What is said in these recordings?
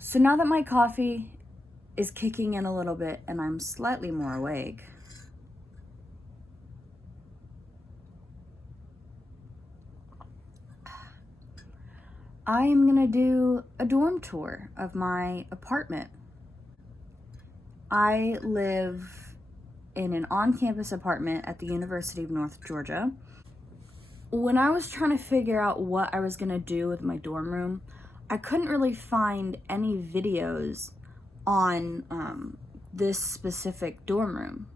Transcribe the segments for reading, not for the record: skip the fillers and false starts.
So now that my coffee is kicking in a little bit and I'm slightly more awake, I am gonna do a dorm tour of my apartment. I live in an on-campus apartment at the University of North Georgia. When I was trying to figure out what I was gonna do with my dorm room, I couldn't really find any videos on this specific dorm room.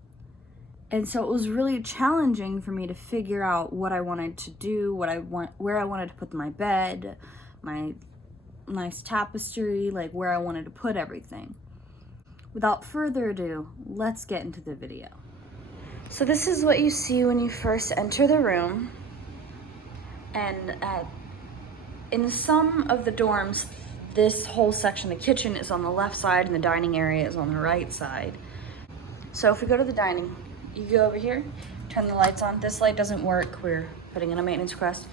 And so it was really challenging for me to figure out what I wanted to do, where I wanted to put my bed, my nice tapestry, like where I wanted to put everything. Without further ado, let's get into the video. So this is what you see when you first enter the room. And in some of the dorms, this whole section, the kitchen is on the left side and the dining area is on the right side. So if we go to the dining, you go over here, turn the lights on. This light doesn't work. We're putting in a maintenance request.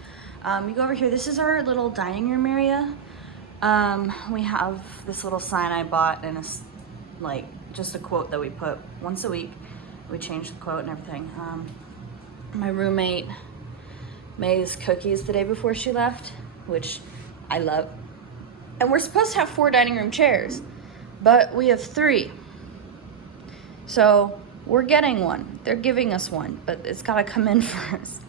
You go over here. This is our little dining room area. We have this little sign I bought, and it's like just a quote that we put once a week. We change the quote and everything. My roommate made us cookies the day before she left, which I love. And we're supposed to have 4 dining room chairs, but we have 3. So we're getting one. They're giving us one, but it's gotta come in first.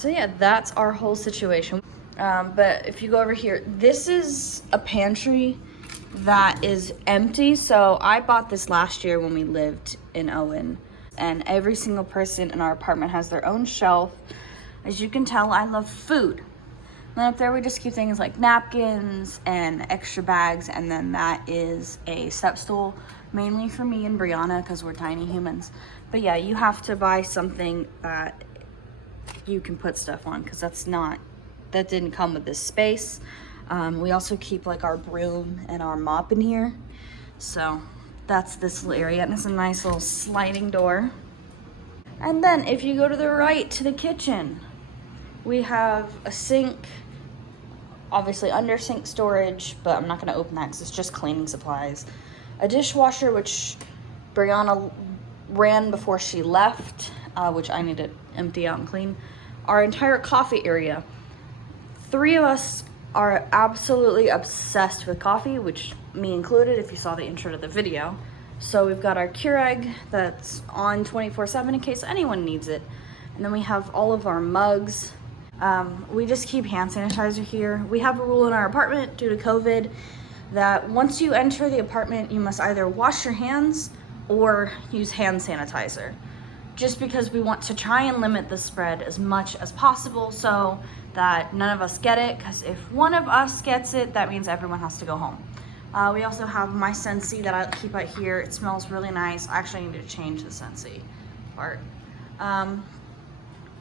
So yeah, that's our whole situation. But if you go over here, this is a pantry that is empty. So I bought this last year when we lived in Owen, and every single person in our apartment has their own shelf. As you can tell, I love food. Then up there we just keep things like napkins and extra bags, and then that is a step stool, mainly for me and Brianna because we're tiny humans. But yeah, you have to buy something that you can put stuff on because that didn't come with this space. We also keep like our broom and our mop in here. So that's this little area, and it's a nice little sliding door. And then if you go to the right to the kitchen, we have a sink, obviously under sink storage, but I'm not gonna open that because it's just cleaning supplies. A dishwasher, which Brianna ran before she left, which I need to empty out and clean. Our entire coffee area. 3 of us are absolutely obsessed with coffee, which me included if you saw the intro to the video. So we've got our Keurig that's on 24/7 in case anyone needs it. And then we have all of our mugs. We just keep hand sanitizer here. We have a rule in our apartment due to COVID that once you enter the apartment, you must either wash your hands or use hand sanitizer, just because we want to try and limit the spread as much as possible so that none of us get it, because if one of us gets it, that means everyone has to go home. We also have my Scentsy that I keep out here. It smells really nice. I actually need to change the Scentsy part.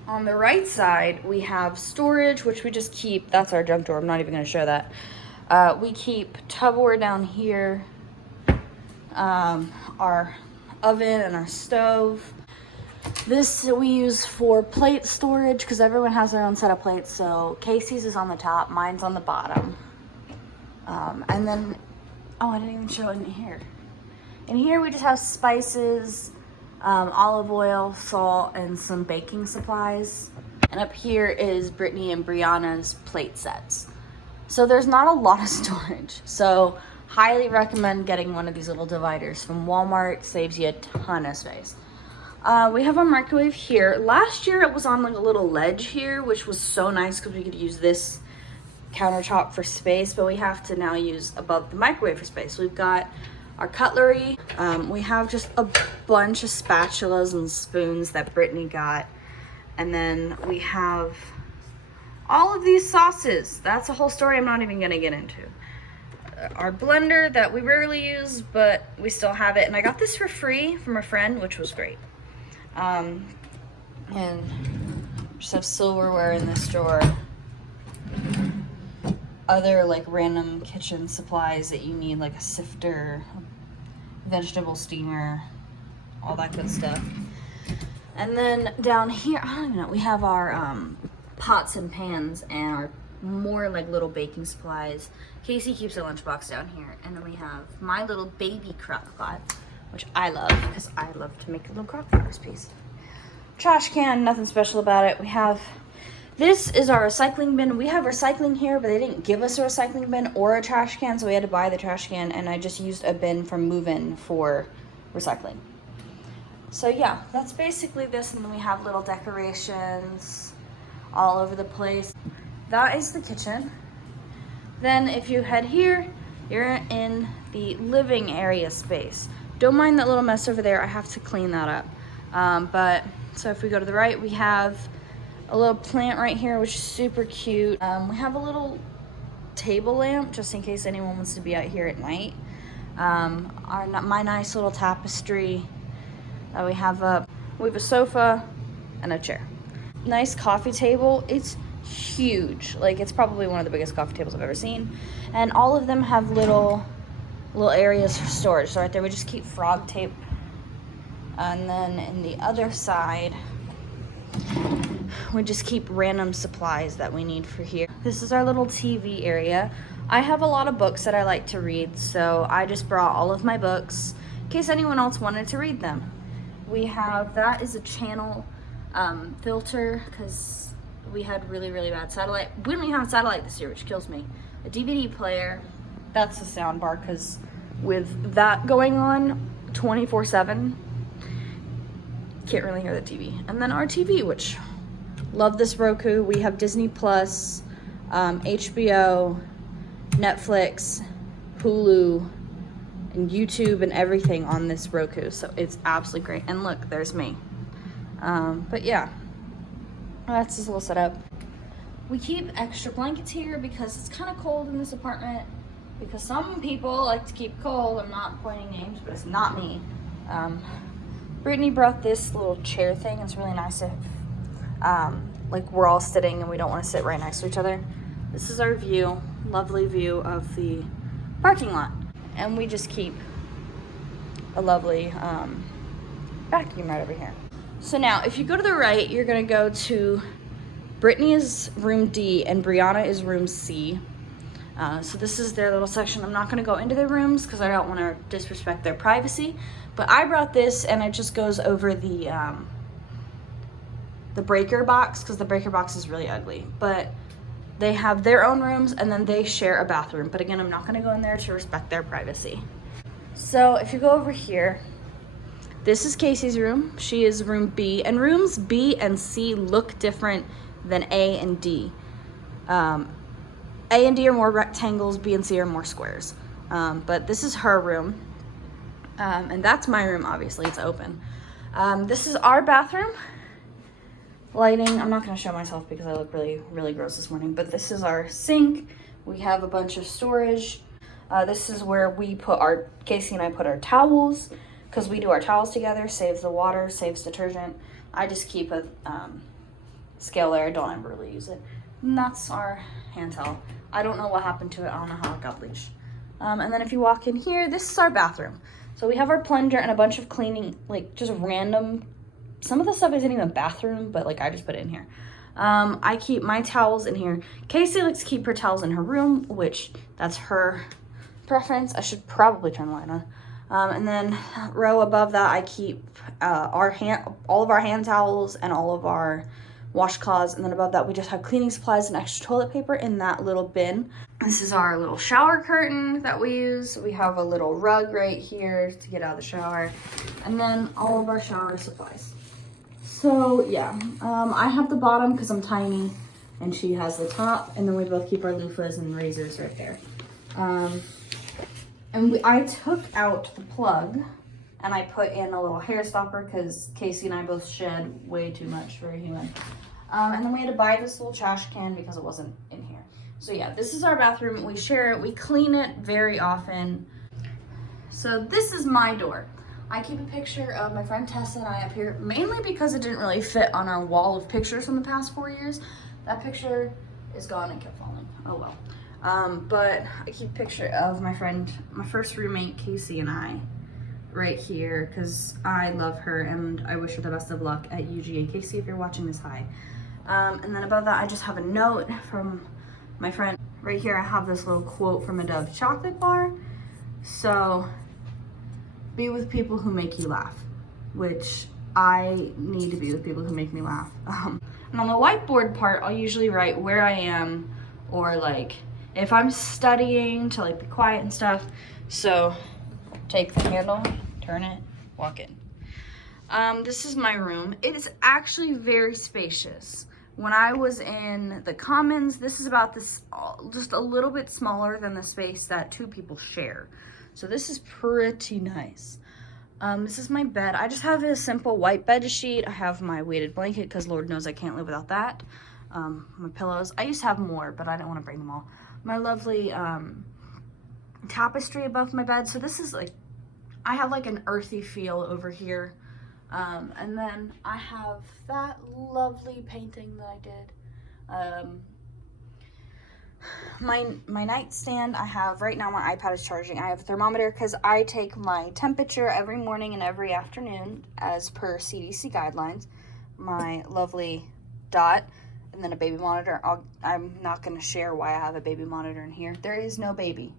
On the right side, we have storage, which we just keep. That's our junk drawer. I'm not even going to show that. We keep Tupperware down here, our oven and our stove. This we use for plate storage because everyone has their own set of plates. So Casey's is on the top, mine's on the bottom. And then, oh, I didn't even show it in here. In here we just have spices, olive oil, salt, and some baking supplies. And up here is Brittany and Brianna's plate sets. So there's not a lot of storage. So highly recommend getting one of these little dividers from Walmart. Saves you a ton of space. We have a microwave here. Last year it was on like a little ledge here, which was so nice because we could use this countertop for space, but we have to now use above the microwave for space. We've got our cutlery. We have just a bunch of spatulas and spoons that Brittany got. And then we have all of these sauces. That's a whole story I'm not even gonna get into. Our blender that we rarely use, but we still have it. And I got this for free from a friend, which was great. And just have silverware in this drawer. Other like random kitchen supplies that you need, like a sifter, vegetable steamer, all that good stuff. And then down here, I don't even know, we have our pots and pans and our more like little baking supplies. Casey keeps a lunchbox down here. And then we have my little baby crock pot, which I love because I love to make a little crock pot recipes. Trash can, nothing special about it. We have, this is our recycling bin. We have recycling here, but they didn't give us a recycling bin or a trash can, so we had to buy the trash can, and I just used a bin from Move-In for recycling. So yeah, that's basically this, and then we have little decorations all over the place. That is the kitchen. Then if you head here, you're in the living area space. Don't mind that little mess over there. I have to clean that up. But so if we go to the right, we have a little plant right here, which is super cute. We have a little table lamp just in case anyone wants to be out here at night. My nice little tapestry that we have up. We have a sofa and a chair. Nice coffee table. It's huge. Like, it's probably one of the biggest coffee tables I've ever seen. And all of them have little areas for storage. So right there we just keep frog tape. And then in the other side, we just keep random supplies that we need for here. This is our little TV area. I have a lot of books that I like to read, so I just brought all of my books in case anyone else wanted to read them. We have, that is a channel filter because we had really bad satellite. We don't even have satellite this year, which kills me. A DVD player, that's the sound bar, because with that going on 24/7, can't really hear the TV. And then our TV, which love this Roku. We have Disney Plus, HBO, Netflix, Hulu, and YouTube and everything on this Roku. So it's absolutely great. And look, there's me. But yeah, that's this little setup. We keep extra blankets here because it's kind of cold in this apartment. Because some people like to keep cold. I'm not pointing names, but it's not me. Brittany brought this little chair thing. It's really nice if like we're all sitting and we don't want to sit right next to each other. This is our view, lovely view of the parking lot. And we just keep a lovely vacuum right over here. So now if you go to the right, you're gonna go to Brittany is room D and Brianna is room C. So this is their little section. I'm not gonna go into their rooms because I don't want to disrespect their privacy. But I brought this and it just goes over the breaker box because the breaker box is really ugly. But they have their own rooms and then they share a bathroom. But again, I'm not gonna go in there to respect their privacy. So if you go over here, this is Casey's room. She is room B, and rooms B and C look different than A and D. A and D are more rectangles, B and C are more squares. But this is her room. And that's my room, obviously, it's open. This is our bathroom. Lighting, I'm not gonna show myself because I look really gross this morning, but this is our sink. We have a bunch of storage. This is where we put Casey and I put our towels, because we do our towels together, saves the water, saves detergent. I just keep a scale there, I don't ever really use it. And that's our hand towel. I don't know what happened to it, I don't know how it got bleached. And then if you walk in here, this is our bathroom. So we have our plunger and a bunch of cleaning, like just random, some of the stuff isn't even bathroom, but like I just put it in here. I keep my towels in here. Casey likes to keep her towels in her room, which that's her preference. I should probably turn the light on. And then row above that, I keep all of our hand towels and all of our washcloths. And then above that, we just have cleaning supplies and extra toilet paper in that little bin. This is our little shower curtain that we use. We have a little rug right here to get out of the shower. And then all of our shower supplies. So yeah, I have the bottom because I'm tiny. and she has the top, and then we both keep our loofahs and razors right there. I took out the plug and I put in a little hair stopper because Casey and I both shed way too much for a human. And then we had to buy this little trash can because it wasn't in here. So yeah, this is our bathroom. We share it. We clean it very often. So this is my door. I keep a picture of my friend Tessa and I up here, mainly because it didn't really fit on our wall of pictures from the past 4 years. That picture is gone and kept falling. Oh well. But I keep a picture of my friend, my first roommate, Casey, and I right here because I love her and I wish her the best of luck at UGA. Casey, if you're watching this, hi. And then above that, I just have a note from my friend. Right here, I have this little quote from a Dove chocolate bar. So, be with people who make you laugh, which I need to be with people who make me laugh. And on the whiteboard part, I'll usually write where I am or like if I'm studying to like be quiet and stuff. So take the handle, turn it, walk in. This is my room. It is actually very spacious. When I was in the commons, this is about this, just a little bit smaller than the space that 2 people share. So this is pretty nice. This is my bed. I just have a simple white bed sheet. I have my weighted blanket because Lord knows I can't live without that. My pillows. I used to have more, but I didn't want to bring them all. My lovely tapestry above my bed. So this is like, I have like an earthy feel over here. And then I have that lovely painting that I did. My nightstand, I have, right now my iPad is charging. I have a thermometer because I take my temperature every morning and every afternoon as per CDC guidelines. My lovely Dot, and then a baby monitor. I'm not going to share why I have a baby monitor in here. There is no baby.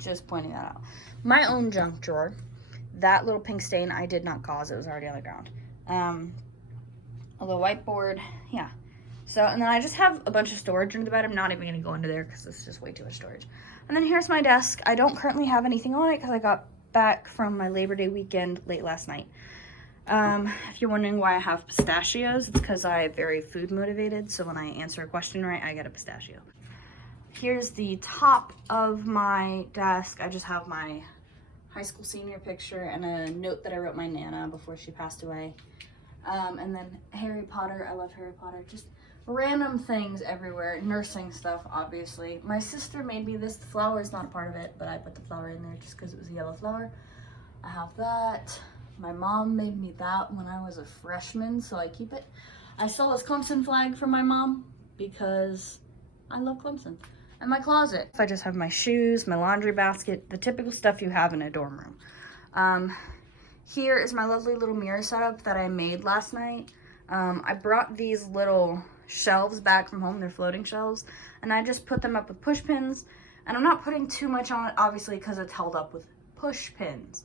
Just pointing that out. My own junk drawer. That little pink stain I did not cause. It was already on the ground. A little whiteboard. Yeah. So, and then I just have a bunch of storage under the bed. I'm not even going to go into there because it's just way too much storage. And then here's my desk. I don't currently have anything on it because I got back from my Labor Day weekend late last night. If you're wondering why I have pistachios, it's because I'm very food motivated. So when I answer a question right, I get a pistachio. Here's the top of my desk. I just have my high school senior picture and a note that I wrote my Nana before she passed away. And then Harry Potter. I love Harry Potter. Just random things everywhere. Nursing stuff, obviously. My sister made me this. The flower is not a part of it, but I put the flower in there just because it was a yellow flower. I have that. My mom made me that when I was a freshman, so I keep it. I stole this Clemson flag from my mom because I love Clemson. And my closet. I just have my shoes, my laundry basket, the typical stuff you have in a dorm room. Here is my lovely little mirror setup that I made last night. I brought these little shelves back from home. They're floating shelves. And I just put them up with push pins. And I'm not putting too much on it, obviously, because it's held up with push pins.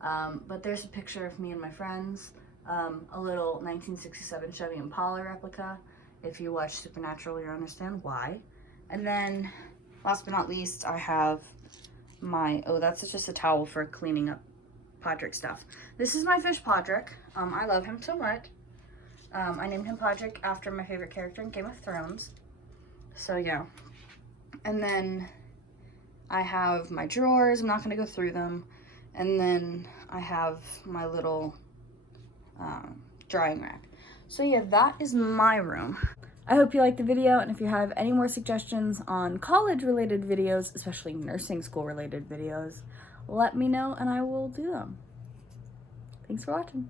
But there's a picture of me and my friends. A little 1967 Chevy Impala replica. If you watch Supernatural, you'll understand why. And then, last but not least, I have my, that's just a towel for cleaning up Podrick stuff. This is my fish Podrick. I love him so much. I named him Podrick after my favorite character in Game of Thrones. So yeah. And then I have my drawers. I'm not going to go through them. And then I have my little drying rack. So yeah, that is my room. I hope you liked the video, and if you have any more suggestions on college-related videos, especially nursing school-related videos, let me know and I will do them. Thanks for watching.